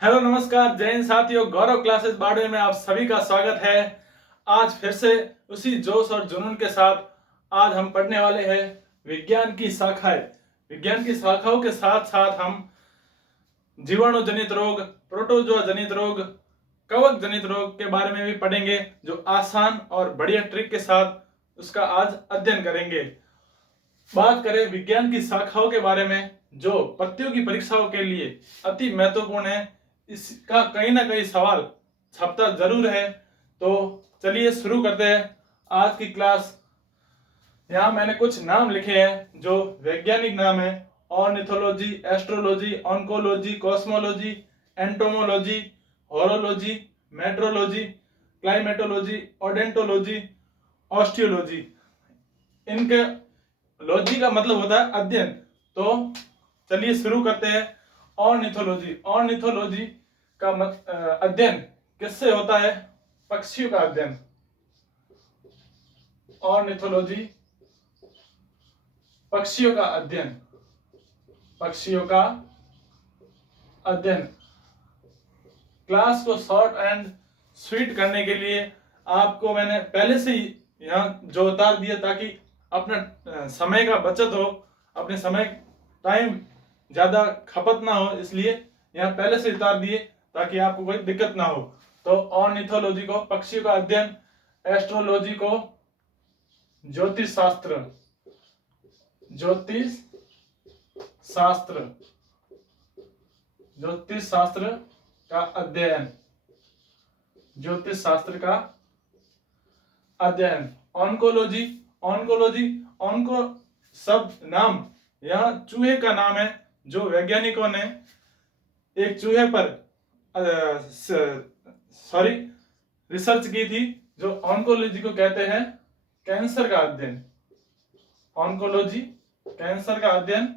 Hello नमस्कार जय हिंद साथियों, गौरव क्लासेस बाड़मेर में आप सभी का स्वागत है। आज फिर से उसी जोश और जुनून के साथ आज हम पढ़ने वाले हैं विज्ञान की शाखाएं। विज्ञान की शाखाओं के साथ साथ हम जीवाणु जनित रोग, प्रोटोजोआ जनित रोग, कवक जनित रोग के बारे में भी पढ़ेंगे, जो आसान और बढ़िया ट्रिक के साथ उसका आज अध्ययन करेंगे। बात करें विज्ञान की शाखाओं के बारे में जो प्रतियोगी परीक्षाओं के लिए अति महत्वपूर्ण है, इसका कहीं ना कहीं सवाल छपता जरूर है। तो चलिए शुरू करते हैं आज की क्लास। यहाँ मैंने कुछ नाम लिखे हैं जो वैज्ञानिक नाम है: ornithology, astrology, oncology, cosmology, entomology, horology, metrology, climatology, odontology, osteology. इनके लॉजी का मतलब होता है अध्ययन। तो चलिए शुरू करते हैं। ऑर्निथोलॉजी। ऑर्निथोलॉजी का अध्ययन किससे होता है? पक्षियों का अध्ययन। ऑर्निथोलॉजी पक्षियों का अध्ययन। पक्षियों का अध्ययन। क्लास को शॉर्ट एंड स्वीट करने के लिए आपको मैंने पहले से ही यहाँ जो उतार दिया ताकि अपना समय का बचत हो, अपने समय टाइम ज्यादा खपत ना हो, इसलिए यहाँ पहले से उतार दिए ताकि आपको कोई दिक्कत ना हो। तो ऑर्निथोलॉजी को पक्षियों का अध्ययन, एस्ट्रोलॉजी को ज्योतिष शास्त्र, ज्योतिष शास्त्र, ज्योतिष शास्त्र का अध्ययन, ज्योतिष शास्त्र का अध्ययन। ऑन्कोलॉजी, ऑन्कोलॉजी, ऑन्को शब्द नाम यह चूहे का नाम है जो वैज्ञानिकों ने एक चूहे पर रिसर्च की थी, जो ऑन्कोलॉजी को कहते हैं कैंसर का अध्ययन। ऑन्कोलॉजी कैंसर का अध्ययन,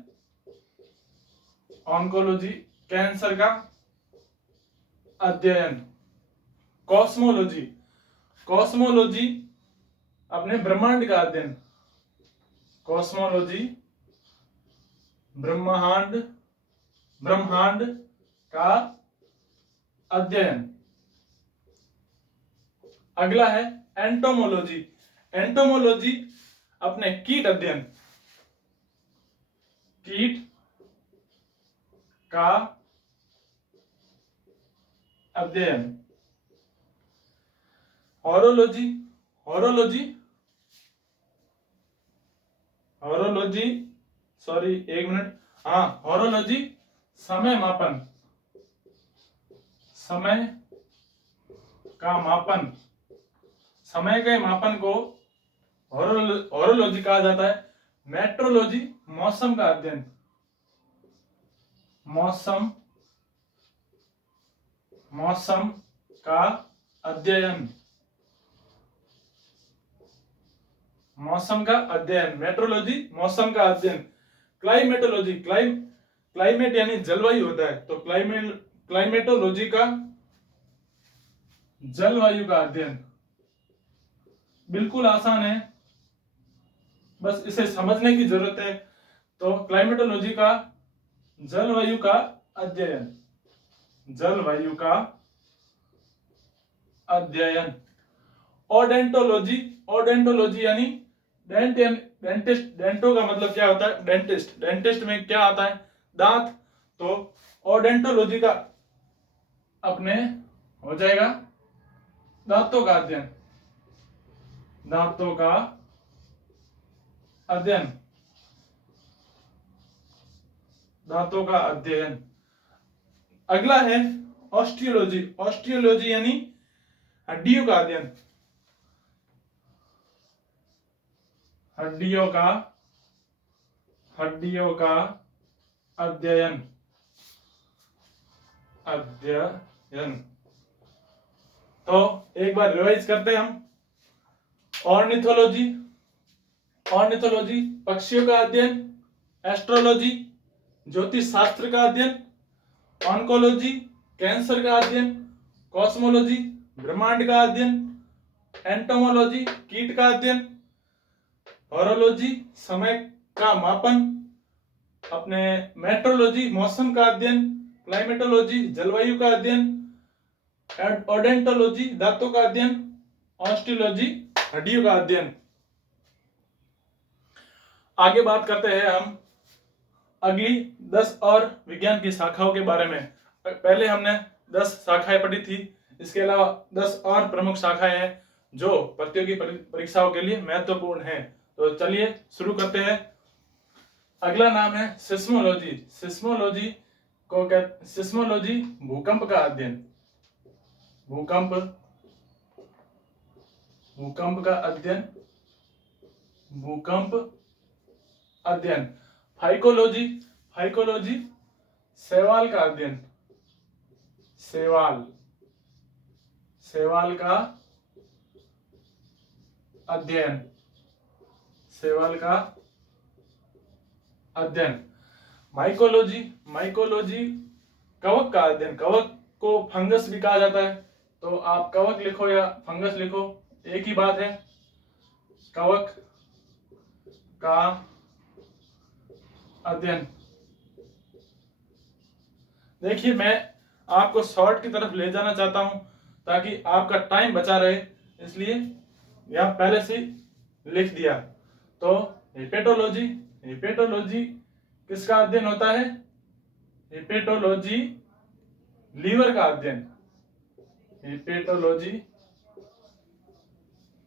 ऑन्कोलॉजी कैंसर का अध्ययन। कॉस्मोलॉजी, कॉस्मोलॉजी अपने ब्रह्मांड का अध्ययन। कॉस्मोलॉजी ब्रह्मांड, ब्रह्मांड का अध्ययन। अगला है एंटोमोलॉजी। एंटोमोलॉजी अपने कीट अध्ययन, कीट का अध्ययन। होरोलॉजी, होरोलॉजी, होरोलॉजी, सॉरी एक मिनट, हाँ, होरोलॉजी समय मापन, समय का मापन। समय के मापन को होरोलॉजी कहा जाता है। मेट्रोलॉजी मौसम का अध्ययन, मौसम, मौसम का अध्ययन, मौसम का अध्ययन। मेट्रोलॉजी मौसम का अध्ययन। क्लाइमेटोलॉजी, क्लाइमेट यानी जलवायु होता है, तो क्लाइमेटोलॉजी का जलवायु का अध्ययन। बिल्कुल आसान है, बस इसे समझने की जरूरत है। तो क्लाइमेटोलॉजी का जलवायु का अध्ययन, जलवायु का अध्ययन। ओडेंटोलॉजी, ओडेंटोलॉजी यानी डेंटिस्ट। डेंटो का मतलब क्या होता है? डेंटिस्ट। डेंटिस्ट में क्या आता है? दांत। तो ओडेंटोलॉजी का अपने हो जाएगा दांतों का अध्ययन, दांतों का अध्ययन, दांतों का अध्ययन। अगला है ऑस्टियोलॉजी। ऑस्टियोलॉजी यानी हड्डियों का अध्ययन, हड्डियों का, हड्डियों का अध्ययन, अध्ययन। तो एक बार रिवाइज करते हैं हम। ऑर्निथोलॉजी, ऑर्निथोलॉजी पक्षियों का अध्ययन, एस्ट्रोलॉजी ज्योतिष शास्त्र का अध्ययन, ऑन्कोलॉजी कैंसर का अध्ययन, कॉस्मोलॉजी ब्रह्मांड का अध्ययन, एंटोमोलॉजी कीट का अध्ययन, होरोलॉजी समय का मापन, अपने मेट्रोलॉजी मौसम का अध्ययन, क्लाइमेटोलॉजी जलवायु का अध्ययन, ओडेंटोलॉजी दांतों का अध्ययन, ऑस्टियोलॉजी हड्डियों का अध्ययन। आगे बात करते हैं हम अगली 10 और विज्ञान की शाखाओं के बारे में। पहले हमने 10 शाखाएं पढ़ी थी, इसके अलावा 10 और प्रमुख शाखाएं हैं जो प्रतियोगी परीक्षाओं के लिए महत्वपूर्ण हैं। तो चलिए शुरू करते हैं। अगला नाम है सिस्मोलॉजी। सिस्मोलॉजी भूकंप का अध्ययन, भूकंप का अध्ययन, भूकंप अध्ययन। फाइकोलॉजी शैवाल का अध्ययन, शैवाल का अध्ययन, शैवाल का अध्ययन। माइकोलॉजी कवक का अध्ययन, कवक को फंगस भी कहा जाता है, तो आप कवक लिखो या फंगस लिखो एक ही बात है। कवक का अध्ययन। देखिए मैं आपको शॉर्ट की तरफ ले जाना चाहता हूं ताकि आपका टाइम बचा रहे, इसलिए यहां पहले से लिख दिया। तो हेपेटोलॉजी किसका अध्ययन होता है? हेपेटोलॉजी लीवर का अध्ययन, हेपेटोलॉजी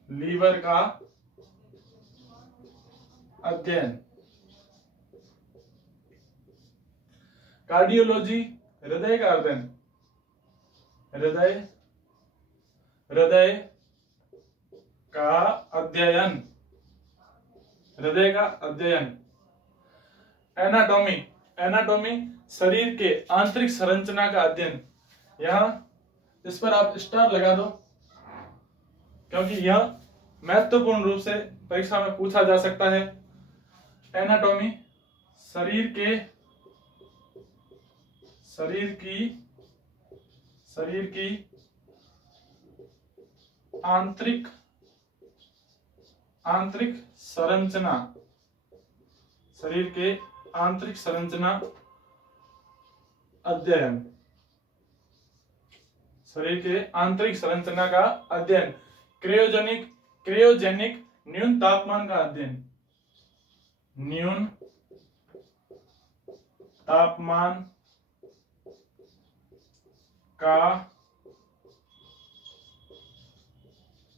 लीवर का अध्ययन। कार्डियोलॉजी हृदय का अध्ययन, हृदय का अध्ययन, हृदय का अध्ययन। एनाटॉमी शरीर के आंतरिक संरचना का अध्ययन। यहां इस पर आप स्टार लगा दो क्योंकि यह महत्वपूर्ण रूप से परीक्षा में पूछा जा सकता है। एनाटॉमी शरीर की आंतरिक संरचना, शरीर के आंतरिक संरचना अध्ययन, शरीर के आंतरिक संरचना का अध्ययन। क्रायोजेनिक न्यून तापमान का अध्ययन, न्यून तापमान का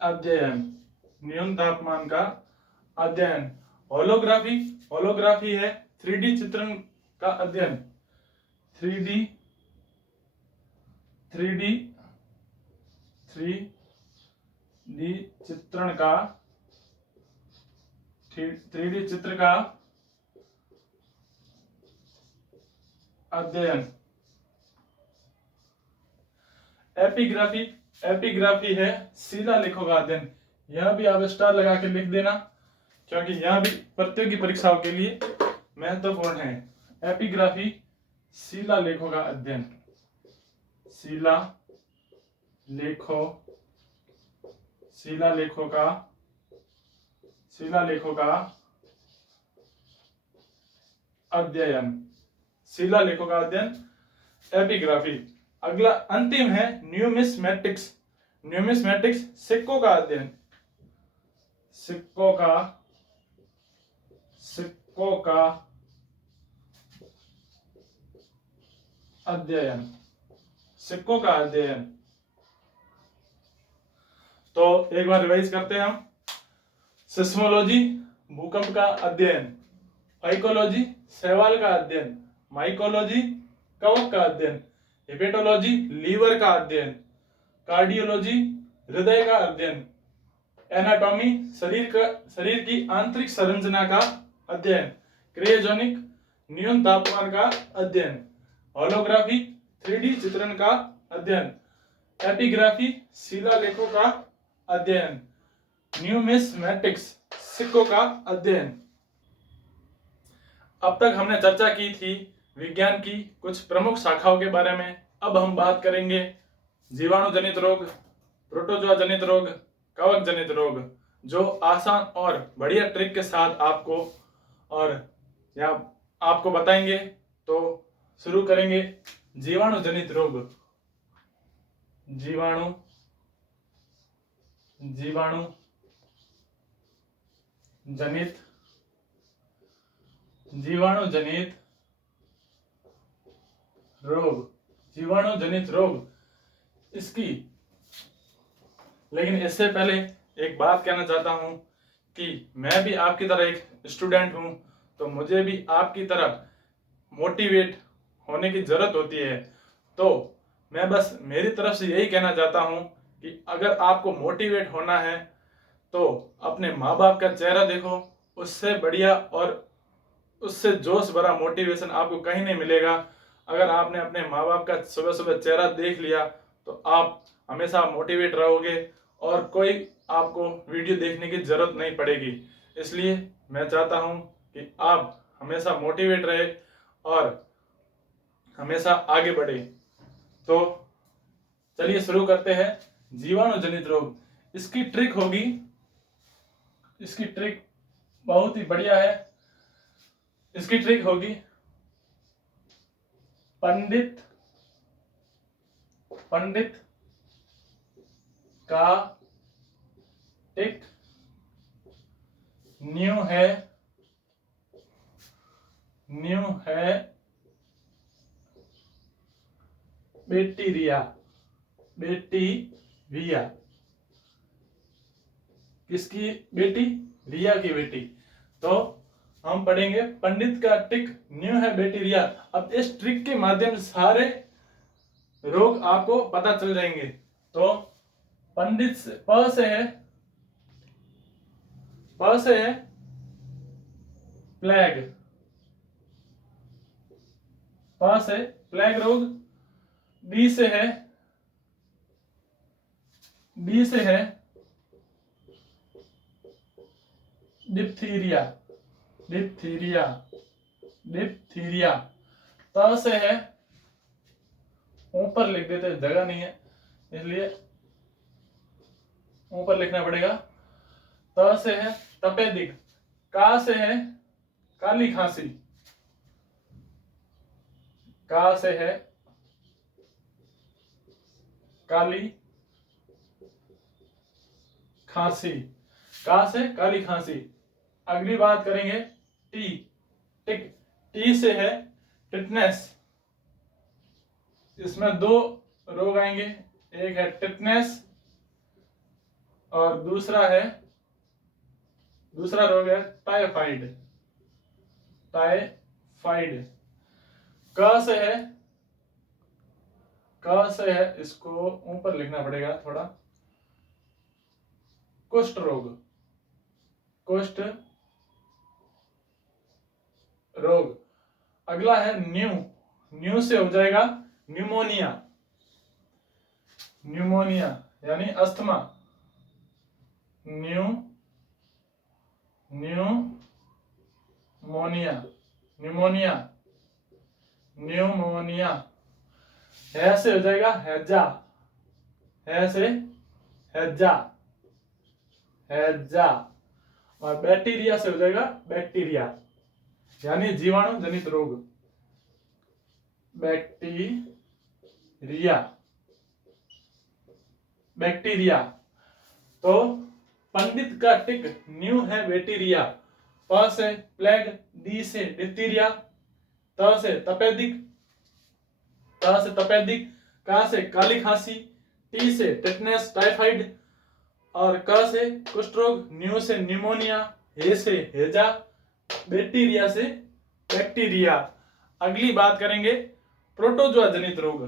अध्ययन, न्यून तापमान का अध्ययन। होलोग्राफी है 3D चित्रण का अध्ययन, 3D चित्रण का, 3D चित्र का अध्ययन। एपिग्राफी है शिलालेखों का अध्ययन। यह भी आप स्टार लगा के लिख देना क्योंकि यह भी प्रतियोगी परीक्षाओं के लिए महत्वपूर्ण है। एपिग्राफी शिलालेखों का अध्ययन, शिलालेखों का अध्ययन, शिलालेखों का अध्ययन, एपिग्राफी। अगला अंतिम है न्यूमिस्मेटिक्स सिक्कों का अध्ययन, सिक्कों का अध्ययन, सिक्कों का अध्ययन। तो एक बार रिवाइज करते हैं हम। सिस्मोलॉजी भूकंप का अध्ययन, फाइकोलॉजी शैवाल का अध्ययन, माइकोलॉजी कवक का अध्ययन, हेपेटोलॉजी लीवर का अध्ययन, कार्डियोलॉजी हृदय का अध्ययन, एनाटॉमी शरीर की आंतरिक संरचना का अध्ययन, क्रायोजेनिक न्यून तापमान का अध्ययन, होलोग्राफी 3D चित्रण का अध्ययन, एपिग्राफी शिलालेखों का अध्ययन, न्यूमिस्मेटिक्स सिक्कों का अध्ययन। अब तक हमने चर्चा की थी विज्ञान की कुछ प्रमुख शाखाओं के बारे में। अब हम बात करेंगे जीवाणु जनित रोग, प्रोटोजोआ जनित रोग, कवक जनित रोग, जो आसान और बढ़िया ट्रिक के साथ आपको बताएंगे। तो शुरू करेंगे जीवाणु जनित रोग, जीवाणु जीवाणु जनित जीवाणु जनित रोग, जीवाणु जनित रोग। इसकी लेकिन इससे पहले एक बात कहना चाहता हूं कि मैं भी आपकी तरह एक स्टूडेंट हूं, तो मुझे भी आपकी तरह मोटिवेट होने की जरूरत होती है। तो मैं बस मेरी तरफ से यही कहना चाहता हूं कि अगर आपको मोटिवेट होना है तो अपने माँ बाप का चेहरा देखो, उससे बढ़िया और उससे जोश भरा मोटिवेशन आपको कहीं नहीं मिलेगा। अगर आपने अपने माँ बाप का सुबह सुबह चेहरा देख लिया तो आप हमेशा मोटिवेट रहोगे और कोई आपको वीडियो देखने की जरूरत नहीं पड़ेगी। इसलिए मैं चाहता हूं कि आप हमेशा मोटिवेट रहे और हमेशा आगे बढ़े। तो चलिए शुरू करते हैं। जीवाणु जनित रोग, इसकी ट्रिक होगी, इसकी ट्रिक बहुत ही बढ़िया है। इसकी ट्रिक होगी पंडित का टिक न्यू है बैक्टीरिया, किसकी बेटी? रिया की बेटी। तो हम पढ़ेंगे पंडित का टिक न्यू है बैक्टीरिया। अब इस ट्रिक के माध्यम से सारे रोग आपको पता चल जाएंगे। तो पंडित से प से है प्लेग, प से प्लेग रोग। बी से है डिप्थीरिया, त से है, ऊपर लिख देते, जगह नहीं है इसलिए ऊपर लिखना पड़ेगा। त से है तपेदिक। का से है काली खांसी, का से है काली खांसी, का से काली खांसी। अगली बात करेंगे टी, टिक। टी से है टिटनेस। इसमें दो रोग आएंगे, एक है टिटनेस और दूसरा रोग है टाइफाइड। क से है इसको ऊपर लिखना पड़ेगा थोड़ा, कुष्ठ रोग। अगला है न्यू से हो जाएगा न्यूमोनिया यानी अस्थमा। न्यूमोनिया। है से हो जाएगा हैजा, और बैक्टीरिया से हो जाएगा बैक्टीरिया यानी जीवाणु जनित रोग, बैक्टीरिया। तो पंडित का टिक न्यू है बैक्टीरिया। प से प्लेग, डी से डिप्थीरिया, त से तपेदिक, का से काली खांसी, टी से टिटनेस टाइफाइड और क से कुष्ठ रोग, न्यू से न्यूमोनिया, हे से हेजा, बैक्टीरिया से बैक्टीरिया। अगली बात करेंगे प्रोटोजोआ जनित रोग।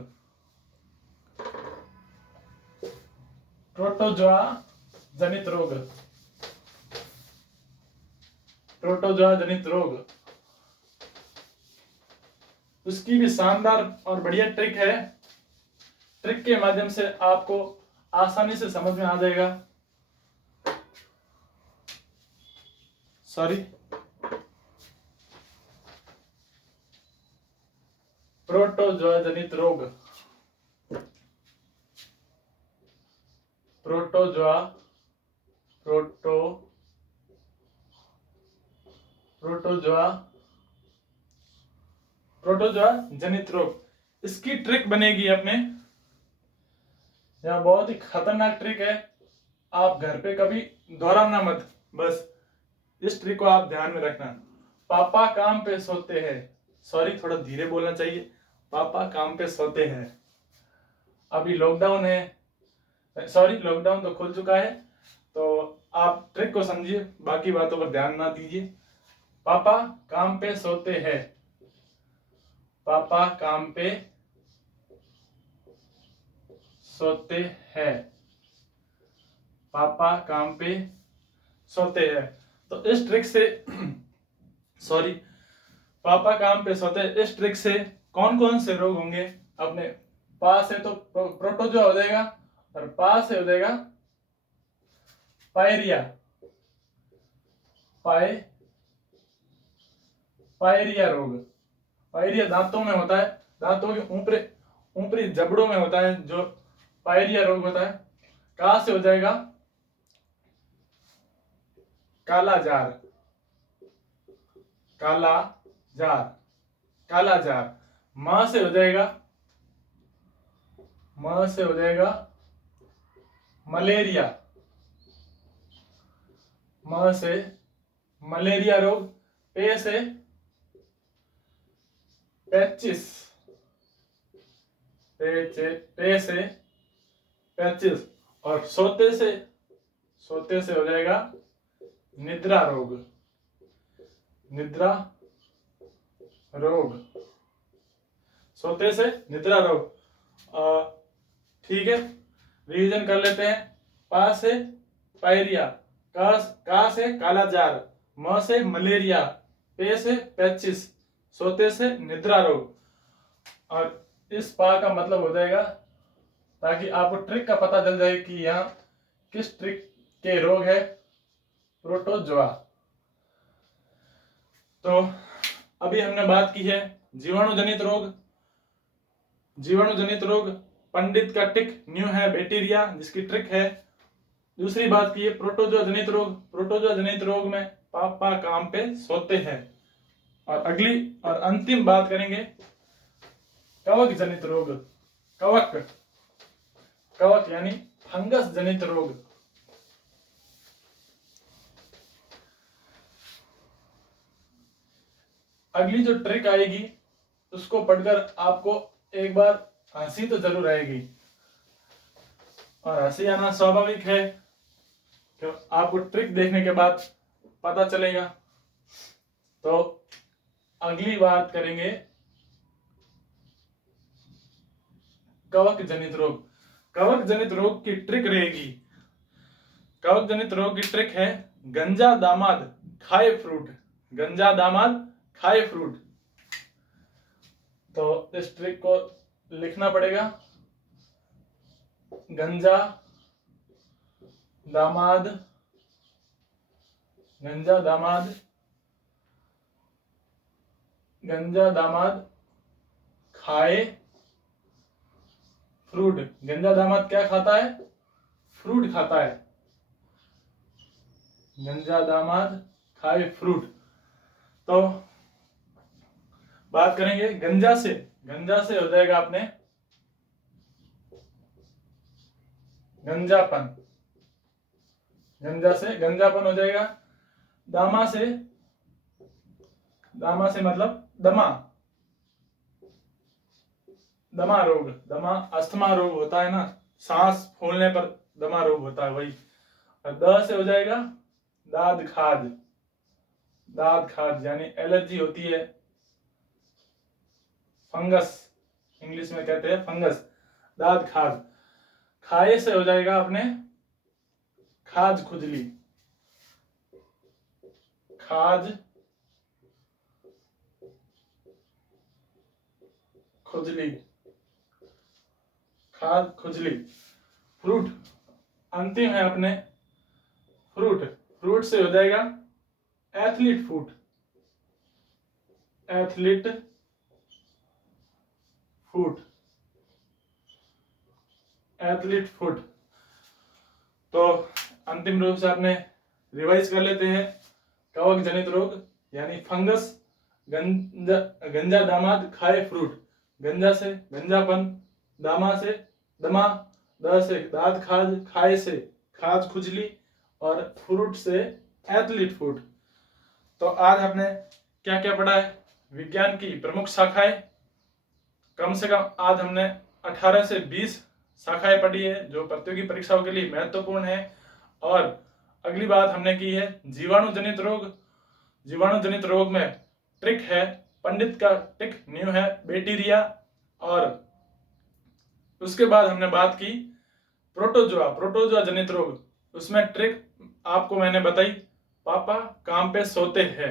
प्रोटोजोआ जनित रोग, उसकी भी शानदार और बढ़िया ट्रिक है। ट्रिक के माध्यम से आपको आसानी से समझ में आ जाएगा। प्रोटोजोआ जनित रोग, प्रोटोजोआ जनित रोग। इसकी ट्रिक बनेगी अपने, यह बहुत ही खतरनाक ट्रिक है, आप घर पे कभी दोहराना मत, बस इस ट्रिक को आप ध्यान में रखना। पापा काम पे सोते हैं, सॉरी थोड़ा धीरे बोलना चाहिए, पापा काम पे सोते हैं। अभी लॉकडाउन है, सॉरी लॉकडाउन तो खुल चुका है, तो आप ट्रिक को समझिए, बाकी बातों पर ध्यान ना दीजिए। पापा काम पे सोते हैं, पापा काम पे सोते हैं, पापा काम पे सोते हैं। तो इस ट्रिक से सॉरी, पापा काम पे सोते हैं, इस ट्रिक से कौन कौन से रोग होंगे अपने? पा से तो प्रोटोजोआ हो जाएगा, और पा से हो जाएगा पायरिया, पायरिया रोग। पायरिया दांतों में होता है, दांतों के ऊपरी ऊपरी जबड़ों में होता है जो पायरिया रोग होता है। का से हो जाएगा काला जार, काला जार, काला जार। मां से हो जाएगा, मां से हो जाएगा मलेरिया, मां से मलेरिया रोग। पे से पेचिस, पे से पेचिस। और सोते से हो जाएगा निद्रा रोग, निद्रा रोग, सोते से निद्रा रोग। ठीक है, रिवीजन कर लेते हैं। पा से पायरिया, का से काला जार, म से मलेरिया, पे से पेचिस, सोते से निद्रा रोग। और इस पा का मतलब हो जाएगा, ताकि आपको ट्रिक का पता चल जाए कि यहाँ किस ट्रिक के रोग है, प्रोटोजोआ। तो अभी हमने बात की है जीवाणु जनित रोग। जीवाणु जनित रोग पंडित का टिक, न्यू है बैक्टीरिया जिसकी ट्रिक है। दूसरी बात की है प्रोटोजोआ जनित रोग। प्रोटोजोआ जनित रोग में पापा काम पे सोते हैं। और अगली और अंतिम बात करेंगे कवक जनित रोग। कवक, कवक यानी फंगस जनित रोग। अगली जो ट्रिक आएगी उसको पढ़कर आपको एक बार हंसी तो जरूर आएगी, और हंसी आना स्वाभाविक है, तो आपको ट्रिक देखने के बाद पता चलेगा। तो अगली बात करेंगे कवक जनित रोग। कवक जनित रोग की ट्रिक रहेगी, कवक जनित रोग की ट्रिक है गंजा दामाद खाए फ्रूट, गंजा दामाद खाए फ्रूट। तो इस ट्रिक को लिखना पड़ेगा, गंजा दामाद, गंजा दामाद, गंजा दामाद खाए फ्रूट। गंजा दामाद क्या खाता है? फ्रूट खाता है। गंजा दामाद खाए फ्रूट। तो बात करेंगे गंजा से। गंजा से हो जाएगा अपने गंजापन, गंजा से गंजापन हो जाएगा। दामा से, दामा से मतलब दमा, दमा रोग। दमा अस्थमा रोग होता है ना, सांस फूलने पर दमा रोग होता है वही। और द से हो जाएगा दाद खाज, दाद खाज यानी एलर्जी होती है, फंगस इंग्लिश में कहते हैं फंगस, दाद खाज। खाए से हो जाएगा अपने खाज खुजली, खाज खुजली, खाज खुजली। फ्रूट अंतिम है अपने फ्रूट। फ्रूट से हो जाएगा एथलीट फूट, एथलीट फूट, एथलीट फुट। तो अंतिम रूप से आपने रिवाइज कर लेते हैं। कवक जनित रोग यानी फंगस, गंजा दामाद खाए फ्रूट। गंजा से गंजापन, दामा से दमा, द से दांत खाज, खाए से खाज खुजली और फ्रूट से एथलीट फूड। तो आज हमने क्या क्या पढ़ा है? विज्ञान की प्रमुख शाखाएं, कम से कम आज हमने 18 से 20 शाखाएं पढ़ी है जो प्रतियोगी परीक्षाओं के लिए महत्वपूर्ण है। और अगली बात हमने की है जीवाणु जनित रोग। जीवाणु जनित रोग में ट्रिक है, पंडित का टिक न्यू है बैक्टीरिया। और उसके बाद हमने बात की प्रोटोजोआ जनित रोग, उसमें ट्रिक आपको मैंने बताई, पापा काम पे सोते हैं।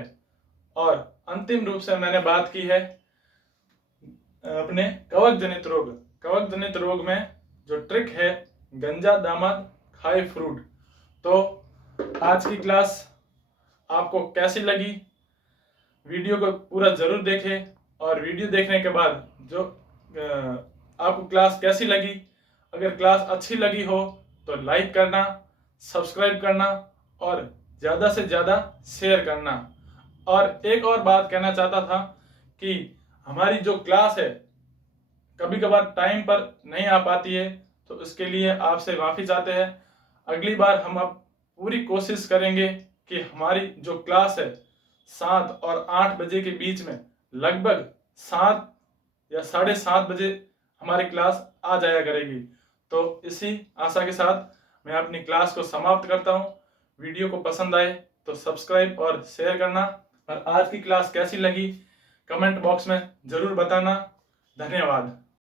और अंतिम रूप से मैंने बात की है अपने कवक जनित रोग में जो ट्रिक है, गंजा दामाद खाए फ्रूट। तो आज की क्लास आपको कैसी लगी? वीडियो को पूरा जरूर देखें और वीडियो देखने के बाद जो आपको क्लास कैसी लगी, अगर क्लास अच्छी लगी हो तो लाइक करना, सब्सक्राइब करना और ज़्यादा से ज़्यादा शेयर करना। और एक और बात कहना चाहता था कि हमारी जो क्लास है कभी कभार टाइम पर नहीं आ पाती है, तो उसके लिए आपसे माफ़ी चाहते हैं। अगली बार हम अब पूरी कोशिश करेंगे कि हमारी जो क्लास है 7 और 8 बजे के बीच में, लगभग 7 या 7:30 बजे हमारी क्लास आ जाया करेगी। तो इसी आशा के साथ मैं अपनी क्लास को समाप्त करता हूँ। वीडियो को पसंद आए तो सब्सक्राइब और शेयर करना, और आज की क्लास कैसी लगी कमेंट बॉक्स में ज़रूर बताना। धन्यवाद।